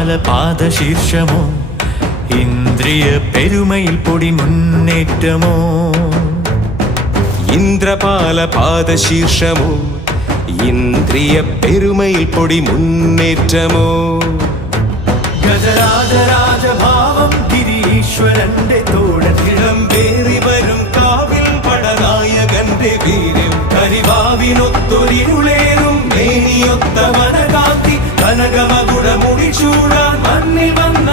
ഇന്ദ്രപാല പാദശീർഷമോ ഇന്ദ്രിയ പെരുമയിൽ പൊടി മുന്നേറ്റമോ ഇന്ദ്രപാല പാദശീർഷമോ ഇന്ദ്രിയ പെരുമയിൽ പൊടി മുന്നേറ്റമോ ഗജരാജരാജഭാവം ഗിരീശ്വരന്റെ തോടത്തിടം വേറി വരും കാവിൽ പടനായകന്റെ വീര്യം കരിവാവിനൊത്തൊരിരുളേറും മേനിയൊത്ത മനകാന്തി കനകമകുട മുടിച്ചൂടാൻ മണ്ണിൽ വന്ന